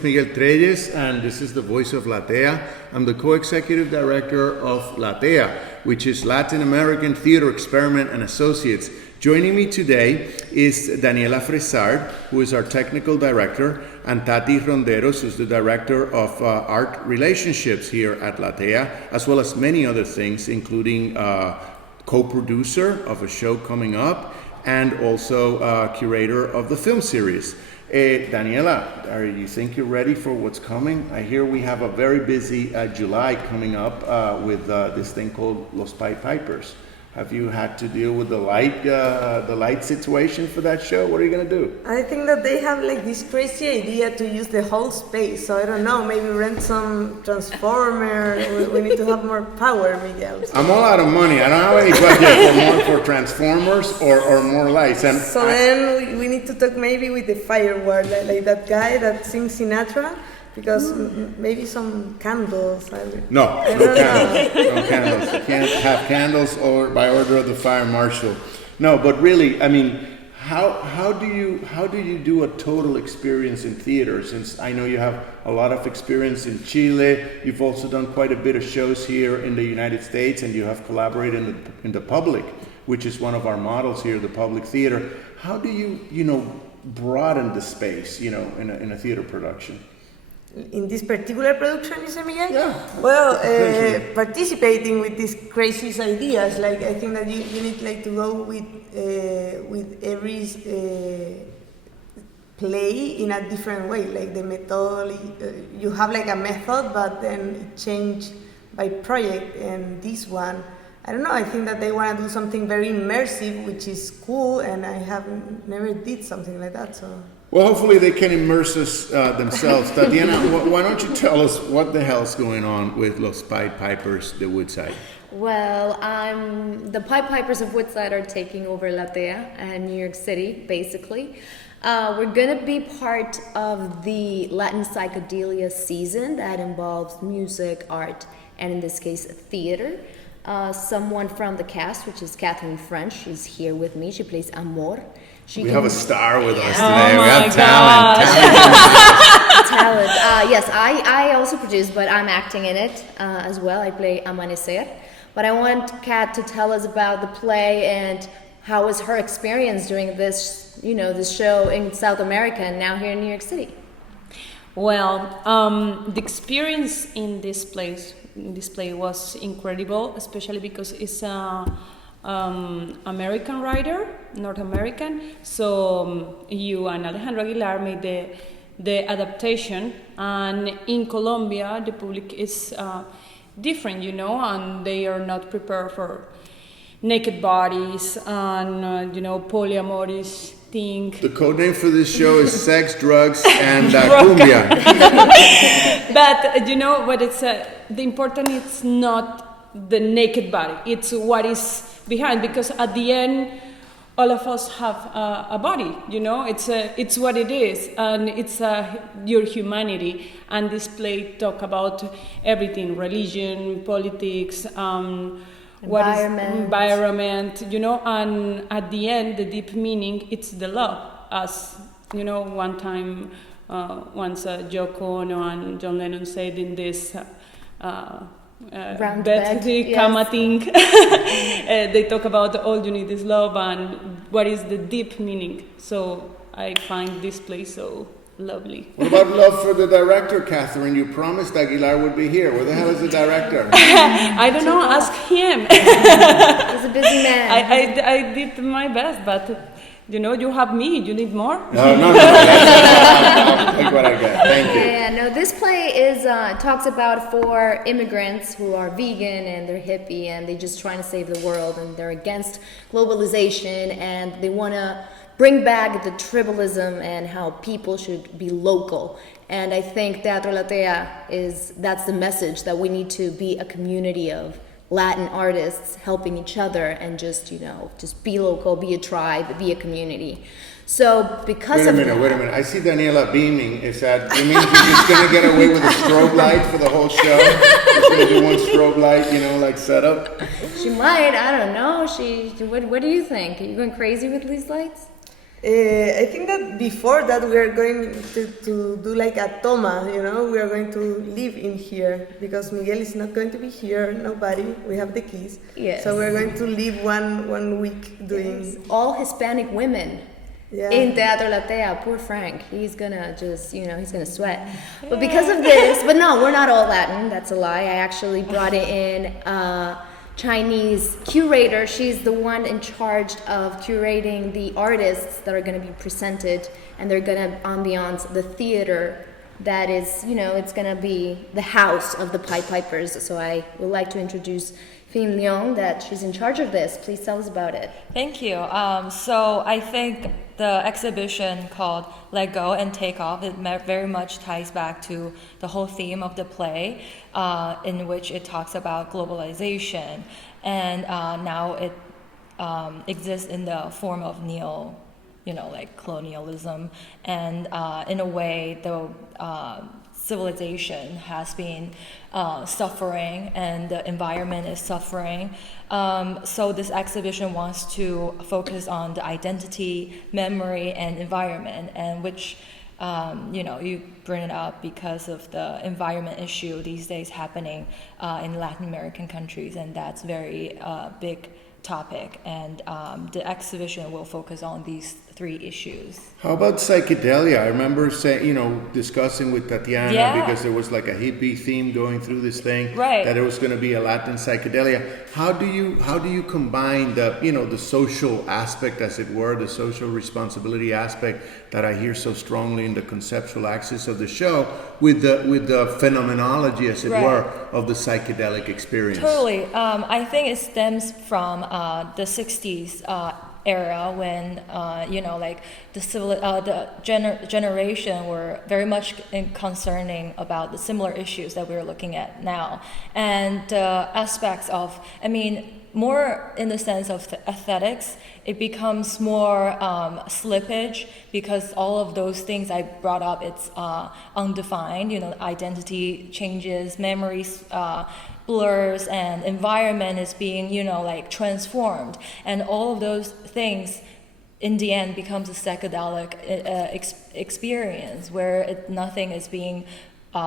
is Miguel Treyes, and this is the voice of LATEA. I'm the co-executive director of LATEA, which is Latin American Theater Experiment and Associates. Joining me today is Daniela Fresard, who is our technical director, and Tati Ronderos, who's the director of art relationships here at LATEA, as well as many other things, including co-producer of a show coming up, and also curator of the film series. Daniela, you think you're ready for what's coming? I hear we have a very busy July coming up with this thing called Los Piedpipers. Have you had to deal with the light situation for that show? What are you going to do? I think that they have like this crazy idea to use the whole space. So I don't know, maybe rent some transformer. We need to have more power, Miguel. I'm all out of money. I don't have any budget for transformers or more lights. And so then we need to talk maybe with the firework, like that guy that sings Sinatra. Because maybe some candles. No candles. No candles. You can't have candles or by order of the fire marshal. No, but really, I mean, how do you do a total experience in theater? Since I know you have a lot of experience in Chile, you've also done quite a bit of shows here in the United States, and you have collaborated in the public, which is one of our models here, the public theater. How do you broaden the space, in a theater production? In this particular production, you say, Miguel? Yeah. Well, participating with these crazy ideas, like I think that you need like to go with every play in a different way. Like the method, you have like a method, but then it change by project. And this one, I don't know. I think that they want to do something very immersive, which is cool, and I have never did something like that. So. Well, hopefully they can immerse us themselves. Tatiana, why don't you tell us what the hell's going on with Los Piedpipers De Woodside? Well, the Piedpipers of Woodside are taking over LATEA in New York City, basically. We're going to be part of the Latin psychedelia season that involves music, art, and in this case, theater. Someone from the cast, which is Catherine French, she's here with me. She plays Amor. We have a star with us today. Oh, we have talent. Yes, I also produce, but I'm acting in it as well. I play Amanecer. But I want Kat to tell us about the play and how was her experience doing this, this show in South America and now here in New York City. Well, the experience in this play was incredible, especially because it's American writer, North American. So you and Alejandro Aguilar made the adaptation, and in Colombia the public is different, and they are not prepared for naked bodies and polyamorous thing. The code name for this show is Sex, Drugs, and Cumbia. But what it's the important is not the naked body, it's what is behind, because at the end all of us have a body, it's what it is, and it's your humanity. And this play talk about everything: religion, politics, environment, and at the end the deep meaning, it's the love. As one time once Yoko Ono and John Lennon said in this Kama thing, they talk about all you need is love and what is the deep meaning. So I find this place so lovely. What about love for the director, Catherine? You promised Aguilar would be here. Where the hell is the director? I don't know, ask him. He's a busy man. I did my best, but you have me. You need more? No. I'll take what I get. Thank you. Yeah, no, this play is talks about 4 immigrants who are vegan and they're hippie and they're just trying to save the world, and they're against globalization and they want to bring back the tribalism and how people should be local. And I think Teatro LATEA that's the message, that we need to be a community of Latin artists helping each other and just be local, be a tribe, be a community. So because Wait a minute. I see Daniela beaming. Is that, you mean she's just going to get away with a strobe light for the whole show? She's going to do one strobe light, like setup? She might, I don't know. What do you think? Are you going crazy with these lights? I think that before that we are going to do like a toma, you know, we are going to live in here because Miguel is not going to be here, nobody, we have the keys. Yes. So we're going to live one week doing... Yes. All Hispanic women in Teatro LATEA. Poor Frank, he's gonna just, he's gonna sweat. But because of this, but no, we're not all Latin, that's a lie. I actually brought in Chinese curator. She's the one in charge of curating the artists that are going to be presented, and they're going to ambiance the theater that is, it's going to be the house of the Piedpipers. So I would like to introduce Fin Leong, that she's in charge of this. Please tell us about it. Thank you. So I think the exhibition called Let Go and Take Off, it very much ties back to the whole theme of the play, in which it talks about globalization. And now it exists in the form of colonialism. And in a way, the civilization has been suffering and the environment is suffering. So this exhibition wants to focus on the identity, memory, and environment, and which, you bring it up because of the environment issue these days happening in Latin American countries, and that's very big topic. And the exhibition will focus on these three issues. How about psychedelia? I remember discussing with Tatiana because there was like a hippie theme going through this thing, right? That it was going to be a Latin psychedelia. How do you combine the social aspect, as it were, the social responsibility aspect that I hear so strongly in the conceptual axis of the show with the phenomenology, as it were, of the psychedelic experience? Totally. I think it stems from the 60s era when the generation were very much concerning about the similar issues that we're looking at now, and aspects of, more in the sense of the aesthetics, it becomes more slippage because all of those things I brought up, it's undefined, identity changes, memories blurs, and environment is being, transformed. And all of those things in the end becomes a psychedelic experience where nothing is being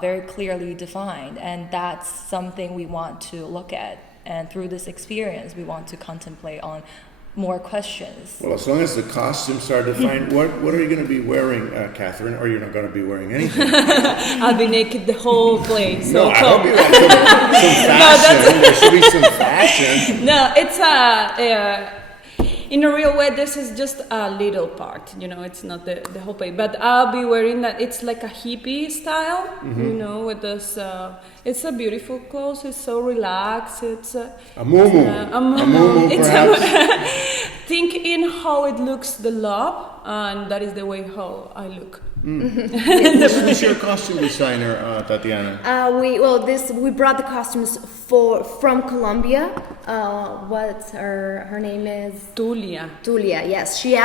very clearly defined. And that's something we want to look at. And through this experience, we want to contemplate on more questions. Well, as long as the costumes are defined, what are you going to be wearing, Catherine? Or you're not going to be wearing anything? I'll be naked the whole play. So no, I hope you have some fashion. There should be some fashion. No, it's in a real way, this is just a little part, it's not the whole play. But I'll be wearing that. It's like a hippie style, with this. It's a beautiful clothes. It's so relaxed. It's a muumuu. A muumuu, perhaps. Think in how it looks, the lob, and that is the way how I look. Who's your costume designer, Tatiana? We brought the costumes from Colombia. What's her name is? Tulia. Yes. She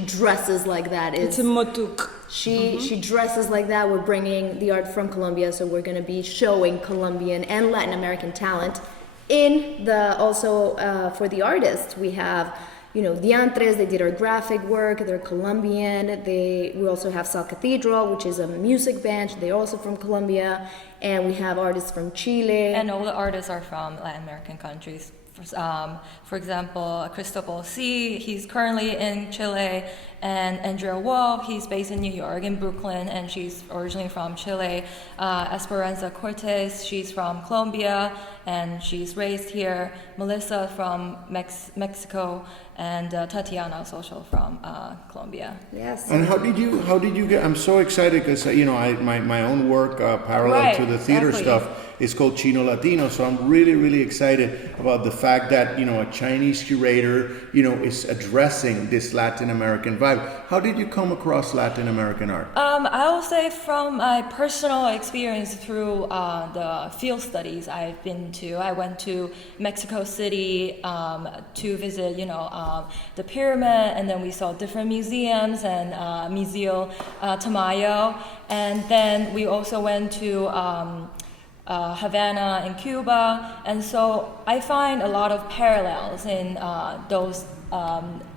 dresses like that. It's a motuk. She dresses like that. We're bringing the art from Colombia, so we're going to be showing Colombian and Latin American talent. For the artists, we have Diantres, they did our graphic work, they're Colombian. We also have Sal Cathedral, which is a music band, they're also from Colombia. And we have artists from Chile. And all the artists are from Latin American countries. For example, Cristobal C., he's currently in Chile, and Andrea Wolf, he's based in New York, in Brooklyn, and she's originally from Chile. Esperanza Cortez, she's from Colombia, and she's raised here. Melissa from Mexico, and Tatiana is also from Colombia. Yes. And how did you get? I'm so excited because my own work parallel to the theater stuff is called Chino Latino. So I'm really, really excited about the fact that a Chinese curator is addressing this Latin American vibe. How did you come across Latin American art? I will say from my personal experience through the field studies I've been to. I went to Mexico City to visit, the pyramid, and then we saw different museums and Museo Tamayo, and then we also went to Havana in Cuba, and so I find a lot of parallels in those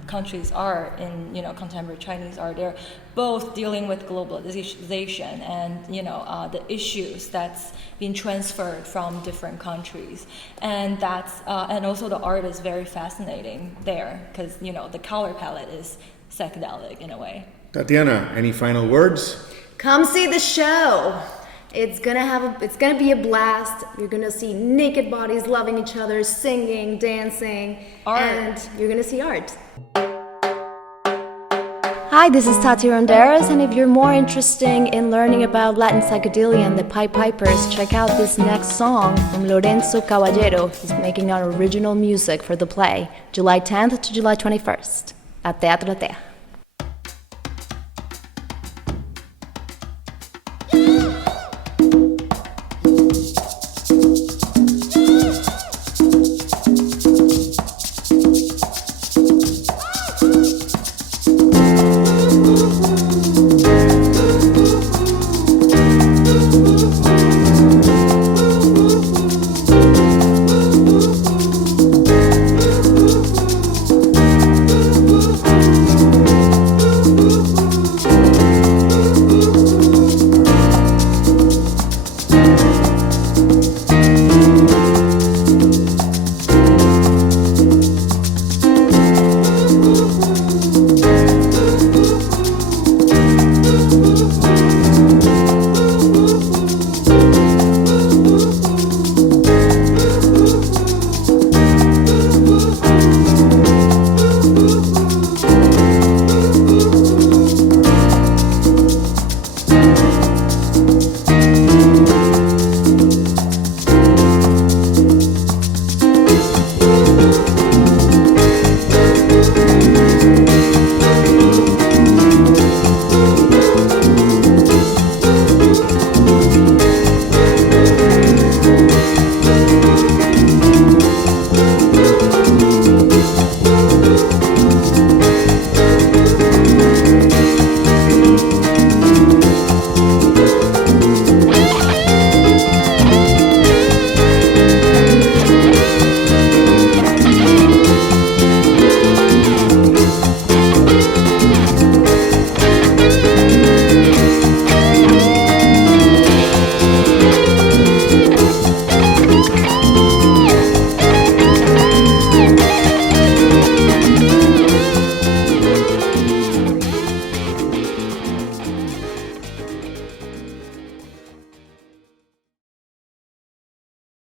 countries' art, in contemporary Chinese art, they're both dealing with globalization and the issues that's being transferred from different countries, and and also the art is very fascinating there because the color palette is psychedelic in a way. Tatiana, any final words? Come see the show. It's gonna be a blast. You're gonna see naked bodies loving each other, singing, dancing, and you're gonna see art. Hi, this is Tati Ronderas, and if you're more interested in learning about Latin psychedelia and the Piedpipers, check out this next song from Lorenzo Caballero. He's making our original music for the play, July 10th to July 21st at Teatro LATEA.